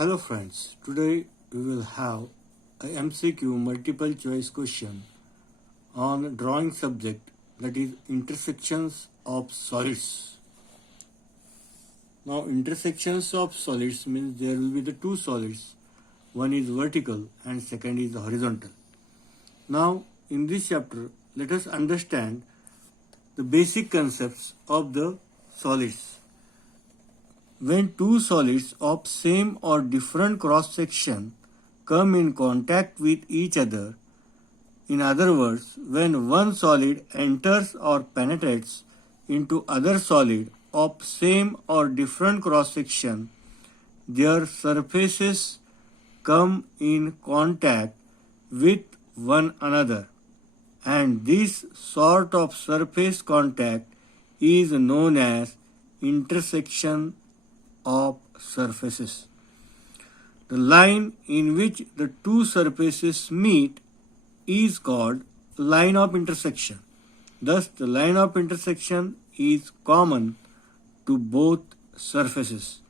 Hello friends, today we will have a MCQ multiple choice question on drawing subject, that is intersections of solids. Now intersections of solids means there will be the two solids, one is vertical and second is horizontal. Now in this chapter let us understand the basic concepts of the solids. When two solids of same or different cross section come in contact with each other, in other words, when one solid enters or penetrates into other solid of same or different cross section, their surfaces come in contact with one another, and this sort of surface contact is known as intersection of surfaces. The line in which the two surfaces meet is called line of intersection. Thus, the line of intersection is common to both surfaces.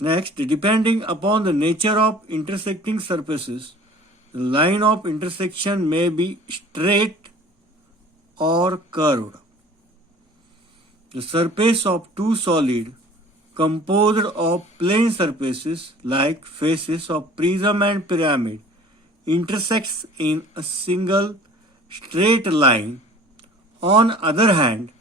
Next, depending upon the nature of intersecting surfaces, the line of intersection may be straight or curved. The surface of two solids composed of plane surfaces like faces of prism and pyramid intersects in a single straight line. On other hand,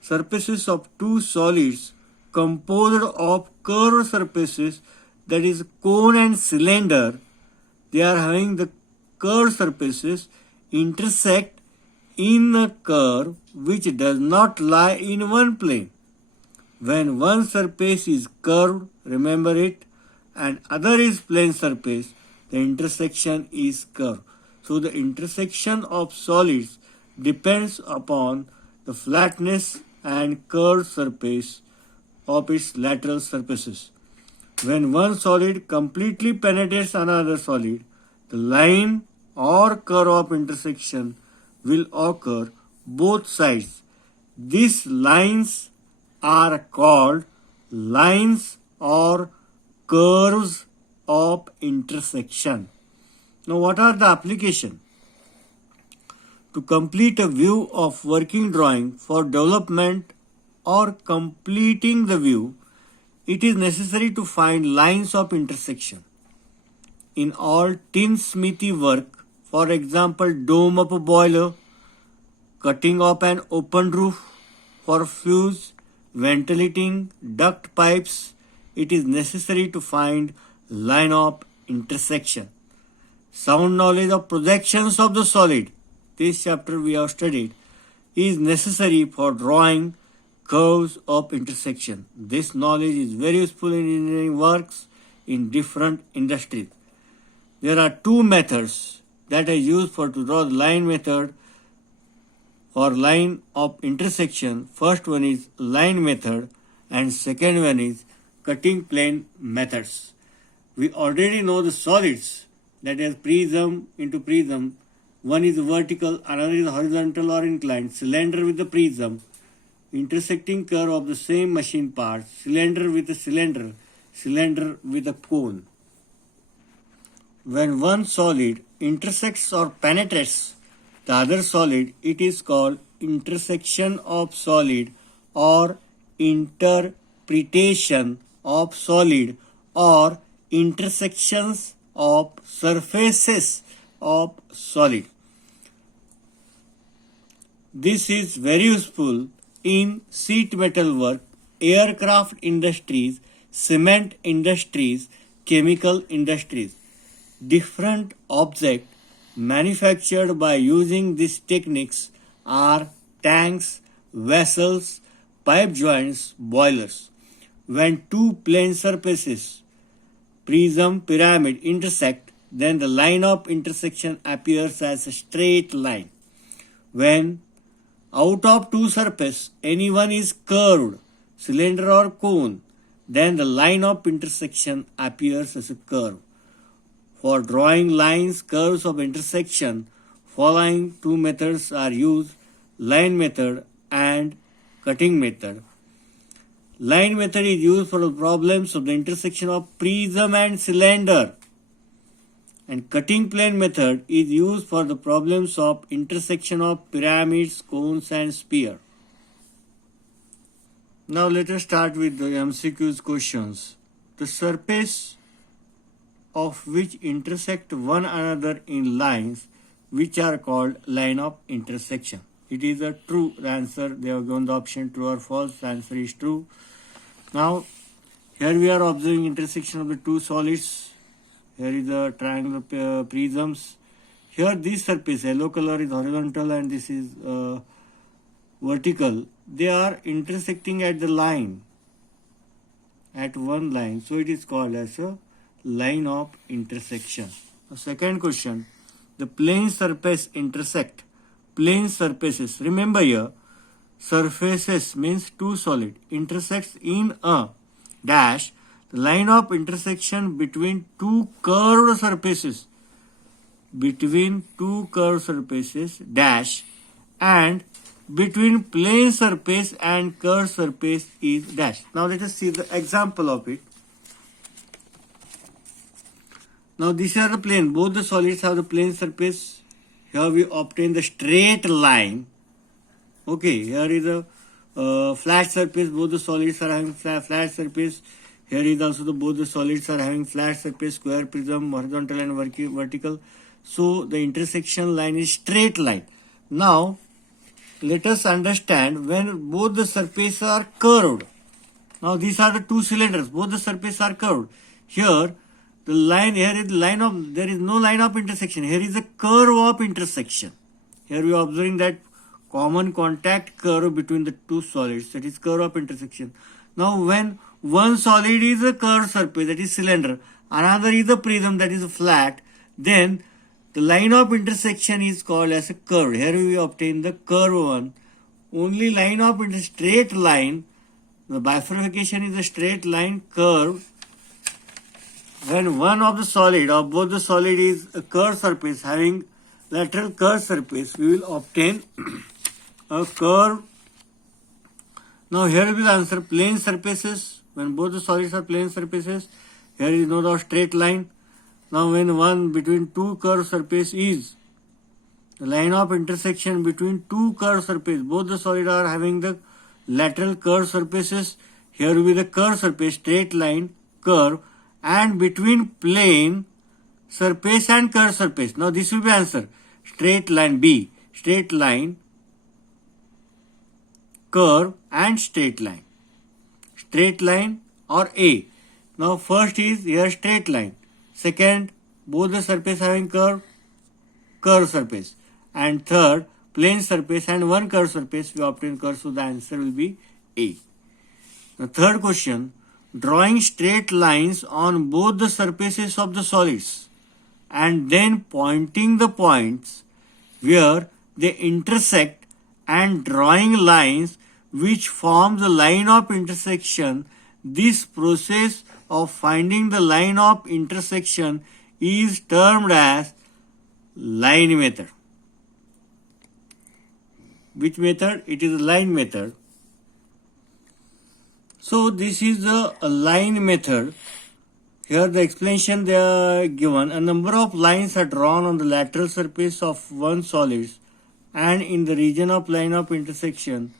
surfaces of two solids composed of curved surfaces, that is cone and cylinder, they are having the curved surfaces intersect in a curve which does not lie in one plane. When one surface is curved, remember it, and other is plane surface, the intersection is curved. So the intersection of solids depends upon the flatness and curved surface of its lateral surfaces. When one solid completely penetrates another solid, the line or curve of intersection will occur both sides. These lines are called lines or curves of intersection. Now, what are the application? To complete a view of working drawing for development or completing the view, it is necessary to find lines of intersection. In all tinsmithy work, for example, dome of a boiler, cutting of an open roof for fuse, ventilating duct pipes, it is necessary to find line of intersection. Sound knowledge of projections of the solid, this chapter we have studied, is necessary for drawing curves of intersection. This knowledge is very useful in engineering works in different industries. There are two methods that are used to draw the line method or line of intersection. First one is line method and second one is cutting plane methods. We already know the solids, that is prism into prism. One is vertical, another is horizontal or inclined. Cylinder with the prism, intersecting curve of the same machine parts. Cylinder with a cylinder, cylinder with a cone. When one solid intersects or penetrates the other solid, it is called intersection of solid or interpretation of solid or intersections of surfaces of solid. This is very useful in sheet metal work, aircraft industries, cement industries, chemical industries. Different objects manufactured by using these techniques are tanks, vessels, pipe joints, boilers. When two plane surfaces, prism, pyramid, intersect, then the line of intersection appears as a straight line. When out of two surfaces, any one is curved, cylinder or cone, then the line of intersection appears as a curve. For drawing lines, curves of intersection, following two methods are used, line method and cutting method. Line method is used for the problems of the intersection of prism and cylinder. And cutting plane method is used for the problems of intersection of pyramids, cones and sphere. Now let us start with the MCQs questions. The surface of which intersect one another in lines which are called line of intersection. It is a true answer. They have given the option true or false. The answer is true. Now here we are observing intersection of the two solids. Here is the triangular prisms. Here this surface, yellow color is horizontal and this is vertical. They are intersecting at the line, at one line. So it is called as a line of intersection. The second question, the plane surface intersect. Plane surfaces, remember here, surfaces means two solid, intersects in a dash, the line of intersection between two curved surfaces, dash, and between plane surface and curved surface is dash. Now let us see the example of it. Now these are the plane, both the solids have the plane surface. Here we obtain the straight line. Okay, here is a flat surface, both the solids are having flat surface. Here is also both the solids are having flat surface, square prism, horizontal and vertical. So the intersection line is straight line. Now let us understand when both the surfaces are curved. Now these are the two cylinders, both the surfaces are curved. Here the line, here is the line of, there is no line of intersection. Here is a curve of intersection. Here we are observing that common contact curve between the two solids, that is curve of intersection. Now when one solid is a curved surface, that is cylinder, another is a prism, that is flat, then the line of intersection is called as a curve. Here we obtain the curve one. Only line of straight line, the bifurcation is a straight line curve. When one of the solid or both the solid is a curved surface having lateral curved surface, we will obtain a curve. Now here will be the answer, plane surfaces. When both the solids are plane surfaces, here is no doubt straight line. Now when one between two curved surface is the line of intersection between two curved surface, both the solid are having the lateral curved surfaces. Here will be the curved surface, straight line, curve, and between plane surface and curved surface. Now this will be answer, straight line B, straight line, curve and straight line or A. Now first is here straight line, second both the surface having curved surface, and third plane surface and one curved surface, we obtain curve, so the answer will be A. The third question, drawing straight lines on both the surfaces of the solids and then pointing the points where they intersect and drawing lines which form the line of intersection. This process of finding the line of intersection is termed as line method. Which method? It is a line method. So this is a line method. Here the explanation they are given. A number of lines are drawn on the lateral surface of one solid, and in the region of line of intersection,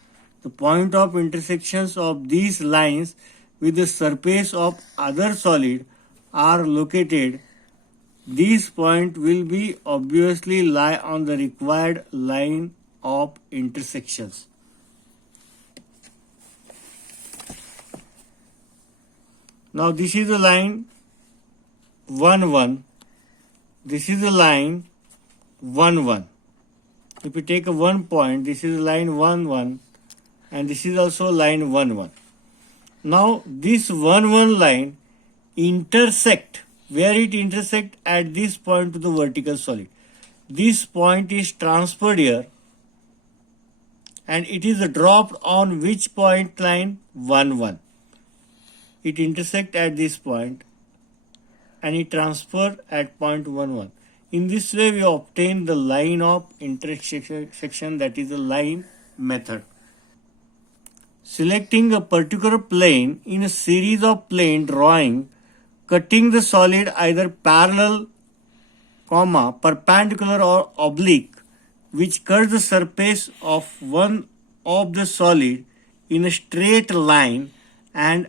the point of intersections of these lines with the surface of other solid are located. These points will be obviously lie on the required line of intersections. Now this is the line 1, 1. This is the line 1, 1. If you take a 1 point, this is line 1, 1, and this is also line 1, 1. Now this 1, 1 line intersect, where it intersect at this point to the vertical solid. This point is transferred here, and it is dropped on which point line? 1, 1. It intersect at this point and it transferred at point 1, 1. In this way we obtain the line of intersection, that is the line method. selecting a particular plane in a series of plane drawing, cutting the solid either parallel, perpendicular or oblique, which cuts the surface of one of the solid in a straight line and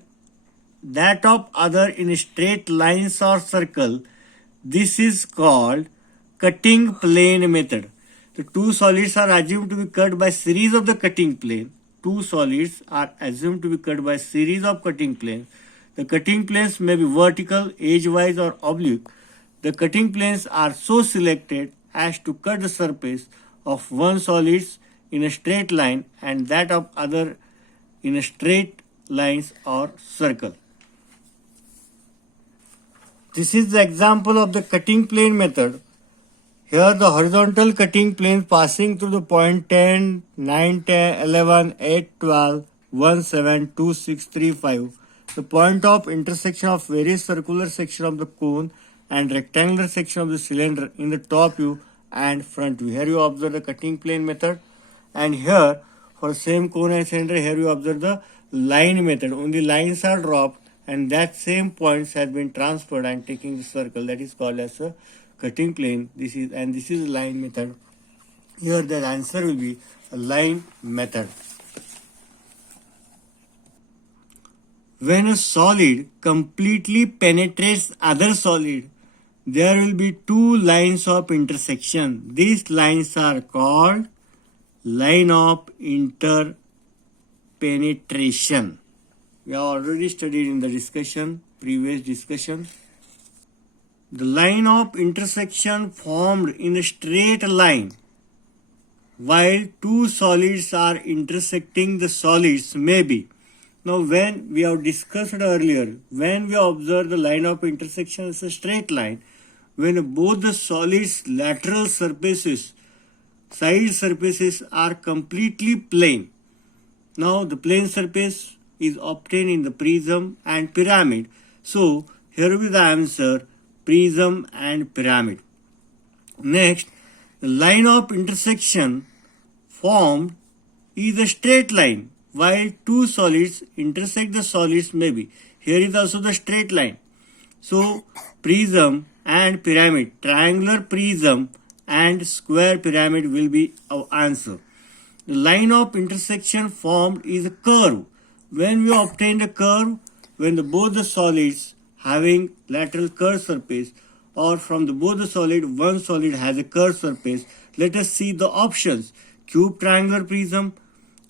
that of other in straight lines or circle. This is called cutting plane method. The two solids are assumed to be cut by series of the cutting plane. Two solids are assumed to be cut by series of cutting planes. The cutting planes may be vertical, edgewise or oblique. The cutting planes are so selected as to cut the surface of one solid in a straight line and that of other in a straight lines or circle. This is the example of the cutting plane method. Here the horizontal cutting plane passing through the point 10, 9, 10, 11, 8, 12, 1, 7, 2, 6, 3, 5. The point of intersection of various circular section of the cone and rectangular section of the cylinder in the top view and front view. Here you observe the cutting plane method, and here for same cone and cylinder, here you observe the line method. Only lines are dropped and that same points has been transferred and taking the circle, that is called as a cutting plane. This is line method. Here the answer will be a line method. When a solid completely penetrates other solid, there will be two lines of intersection. These lines are called line of interpenetration. We have already studied in the previous discussion. The line of intersection formed in a straight line while two solids are intersecting the solids may be. Now when we have discussed earlier, when we observe the line of intersection as a straight line, when both the solids lateral surfaces, side surfaces are completely plane. Now the plane surface is obtained in the prism and pyramid. So here will be the answer, prism and pyramid. Next, the line of intersection formed is a straight line while two solids intersect the solids may be. Here is also the straight line. So prism and pyramid, triangular prism and square pyramid will be our answer. The line of intersection formed is a curve. When we obtain a curve, when both the solids having lateral curved surface, or from both the solid, one solid has a curved surface, let us see the options. Cube, triangular prism.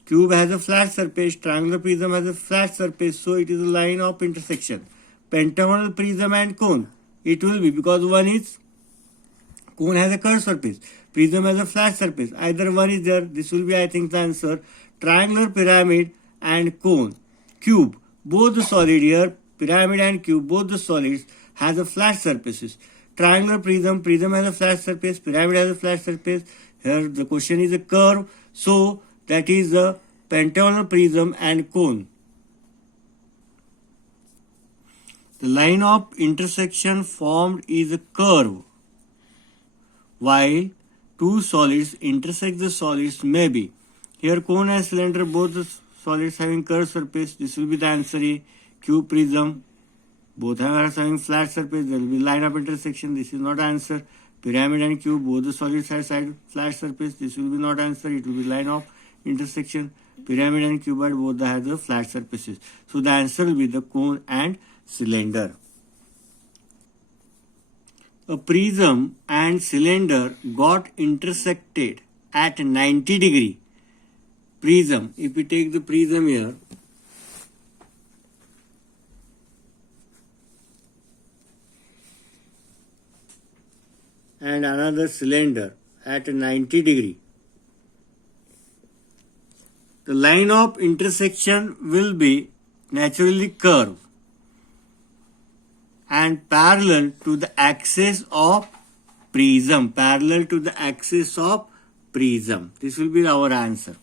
Cube has a flat surface, triangular prism has a flat surface, so it is a line of intersection. Pentagonal prism and cone, it will be, because one is, cone has a curved surface, prism has a flat surface, either one is there, this will be I think the answer. Triangular, pyramid and cone. Cube, both the solid here, pyramid and cube, both the solids has a flat surfaces. Triangular prism, prism has a flat surface, pyramid has a flat surface. Here the question is a curve, so that is the pentagonal prism and cone. The line of intersection formed is a curve while two solids intersect the solids may be. Here cone and cylinder, both the solids having curved surface, this will be the answer A. Cube, prism, both are having flat surface, there will be line of intersection, this is not answer. Pyramid and cube, both the solids have side flat surface, this will be not answer, it will be line of intersection. Pyramid and cuboid both have the flat surfaces. So the answer will be the cone and cylinder. A prism and cylinder got intersected at 90 degree. Prism, if we take the prism here, and another cylinder at 90 degree, the line of intersection will be naturally curved and parallel to the axis of prism. Parallel to the axis of prism. This will be our answer.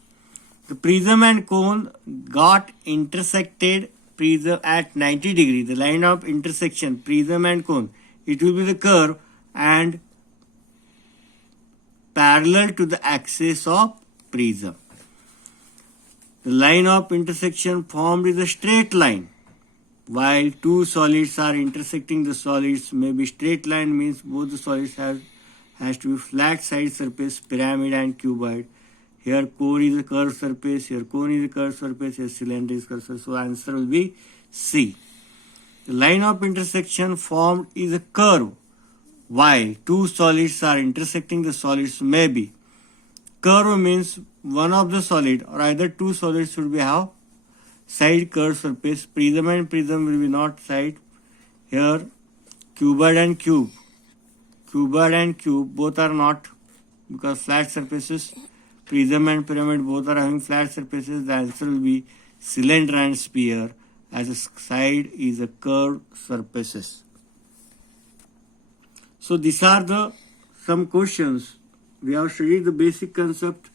The prism and cone got intersected prism at 90 degree. The line of intersection, prism and cone, it will be the curve and parallel to the axis of prism. The line of intersection formed is a straight line. While two solids are intersecting, the solids may be straight line, means both the solids has to be flat side surface, pyramid and cuboid. Here core is a curved surface, here cone is a curved surface, here cylinder is curved surface. So answer will be C. The line of intersection formed is a curve. While two solids are intersecting, the solids may be. Curve means one of the solid or either two solids should be have side curved surface. Prism and prism will be not side. Here cuboid and cube. Cuboid and cube both are not because flat surfaces. Prism and pyramid both are having flat surfaces. The answer will be cylinder and sphere, as a side is a curved surfaces. So these are the some questions. We have studied the basic concept.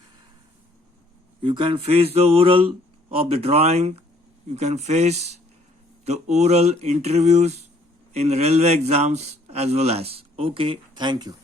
You can face the oral of the drawing. You can face the oral interviews in railway exams as well as. Okay, thank you.